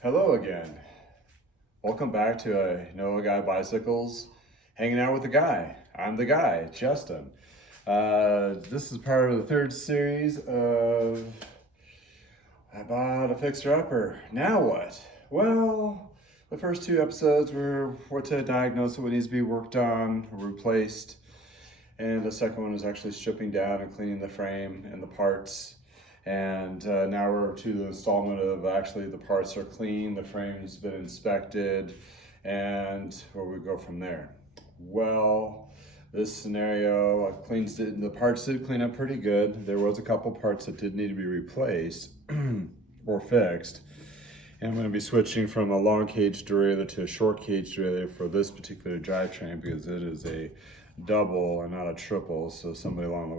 Hello again. Welcome back to Noah Guy Bicycles, hanging out with the guy. I'm the guy, Justin. This is part of the third series of I bought a fixer-upper. Now what? Well, the first two episodes were what to diagnose what needs to be worked on or replaced. And the second one was actually stripping down and cleaning the frame and the parts. And now we're to the installment of actually the parts are clean, the frame's been inspected, and where we go from there. Well, this scenario, the parts did clean up pretty good. There was a couple parts that did need to be replaced or fixed. And I'm going to be switching from a long cage derailleur to a short cage derailleur for this particular drivetrain because it is a double and not a triple. So somebody along the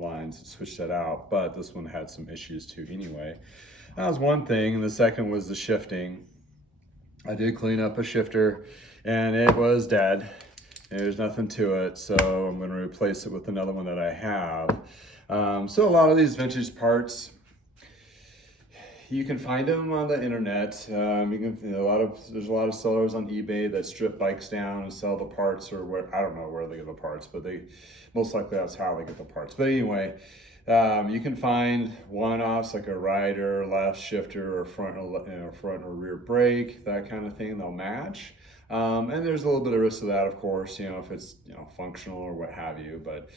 lines switched that out, but this one had some issues too anyway. That was one thing. And the second was the shifting. I did clean up a shifter and it was dead. There's nothing to it. So I'm going to replace it with another one that I have. So a lot of these vintage parts, you can find them on the internet. There's a lot of sellers on eBay that strip bikes down and sell the parts, or I don't know where they get the parts, but they most likely that's how they get the parts. But anyway, you can find one-offs like a right or left shifter or front or rear brake, that kind of thing. They'll match. And there's a little bit of risk to that, of course, if it's functional or what have you. But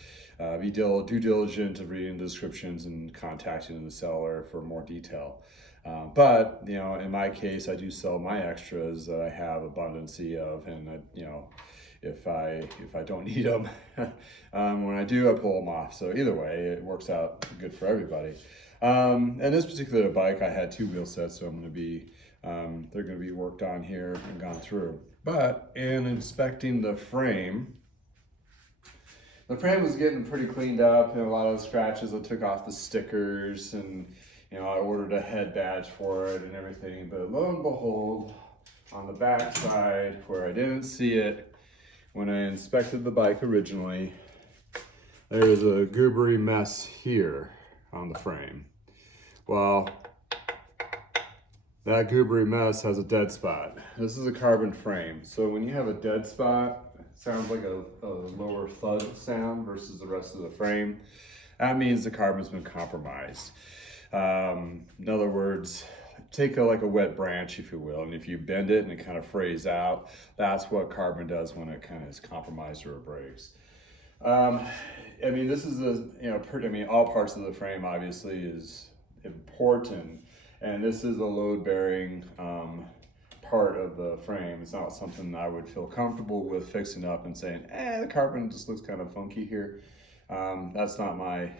be due diligent of reading the descriptions and contacting the seller for more detail. But in my case, I do sell my extras that I have abundancy of, and if I don't need them, when I do, I pull them off. So either way, it works out good for everybody. And this particular bike, I had two wheel sets, so they're going to be worked on here and gone through. But in inspecting the frame was getting pretty cleaned up, and a lot of the scratches. I took off the stickers, and I ordered a head badge for it and everything. But lo and behold, on the back side, where I didn't see it when I inspected the bike originally, there's a goobery mess here on the frame. Well, that goobery mess has a dead spot. This is a carbon frame, so when you have a dead spot, it sounds like a lower thud sound versus the rest of the frame. That means the carbon's been compromised. In other words, take like a wet branch, if you will, and if you bend it and it kind of frays out, that's what carbon does when it kind of is compromised or it breaks. This is all parts of the frame obviously is important. And this is a load-bearing part of the frame. It's not something I would feel comfortable with fixing up and saying, the carbon just looks kind of funky here. That's not my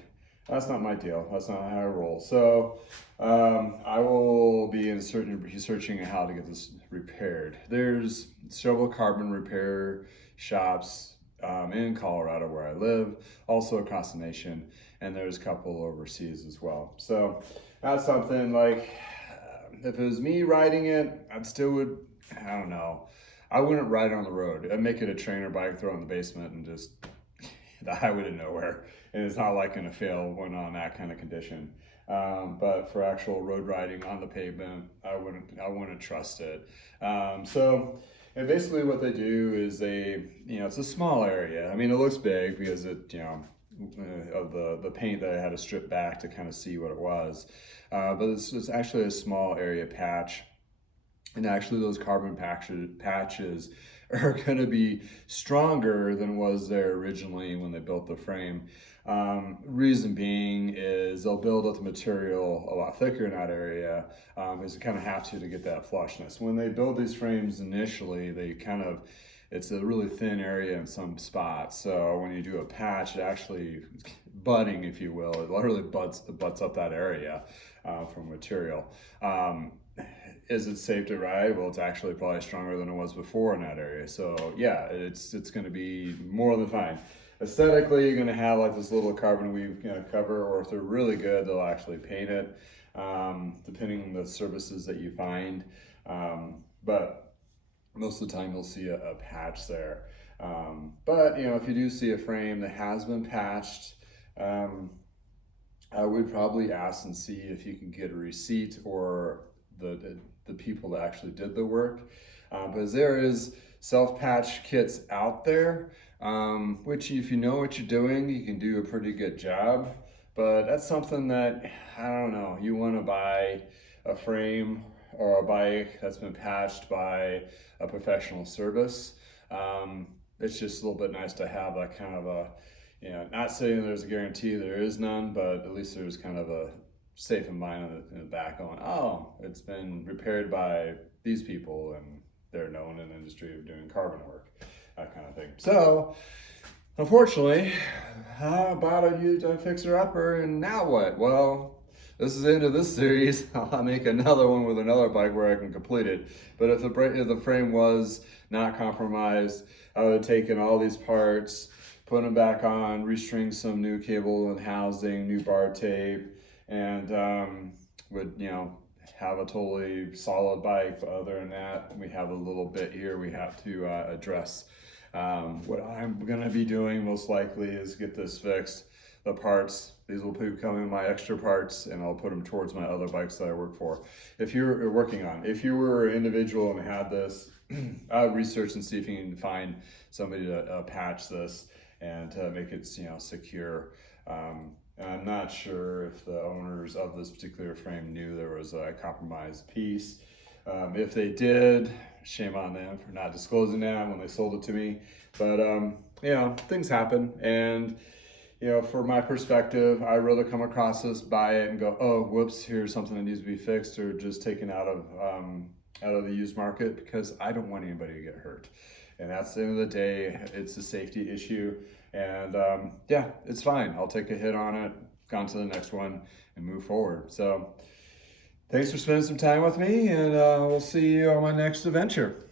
deal. That's not how I roll. So I will be researching how to get this repaired. There's several carbon repair shops in Colorado where I live, also across the nation, and there's a couple overseas as well. So that's something like, if it was me riding it, I wouldn't ride it on the road. I'd make it a trainer bike, throw it in the basement, and just the highway to nowhere. And it's not like gonna fail when on that kind of condition. But for actual road riding on the pavement, I wouldn't trust it. And basically what they do is it's a small area. It looks big because of the paint that I had to strip back to kind of see what it was. But it's actually a small area patch. And actually those carbon patches are gonna be stronger than was there originally when they built the frame. Reason being is they'll build up the material a lot thicker in that area because they kind of have to get that flushness. When they build these frames initially, it's a really thin area in some spots. So when you do a patch, it actually butting, if you will, it literally butts up that area from material. Is it safe to ride? Well, it's actually probably stronger than it was before in that area. So yeah, it's going to be more than fine. Aesthetically, you're going to have like this little carbon weave cover, or if they're really good, they'll actually paint it, depending on the services that you find. But most of the time you'll see a patch there. But if you do see a frame that has been patched, I would probably ask and see if you can get a receipt or the people that actually did the work. Because there is self-patch kits out there, which if you know what you're doing, you can do a pretty good job. But that's something that, I don't know, you want to buy a frame or a bike that's been patched by a professional service. It's just a little bit nice to have that kind of a, not saying there's a guarantee, there is none, but at least there's kind of a safe in mind in the back going, oh, it's been repaired by these people and they're known in the industry of doing carbon work, that kind of thing. So, unfortunately, I bought a used fixer-upper, and now what? Well, this is the end of this series. I'll make another one with another bike where I can complete it. But if the frame was not compromised, I would have taken all these parts, put them back on, restring some new cable and housing, new bar tape, and would, have a totally solid bike. But other than that, we have a little bit here we have to address. What I'm gonna be doing most likely is get this fixed. The parts, these will become in my extra parts, and I'll put them towards my other bikes that I work for. If you're working on, if you were an individual and had this, I would research and see if you can find somebody to patch this and to make it, secure. And I'm not sure if the owners of this particular frame knew there was a compromised piece. If they did, shame on them for not disclosing that when they sold it to me. But things happen, and for my perspective, I'd rather come across this, buy it, and go, oh, whoops, here's something that needs to be fixed or just taken out of the used market, because I don't want anybody to get hurt. And that's the end of the day. It's a safety issue. And it's fine. I'll take a hit on it, go on to the next one, and move forward. So thanks for spending some time with me, and we'll see you on my next adventure.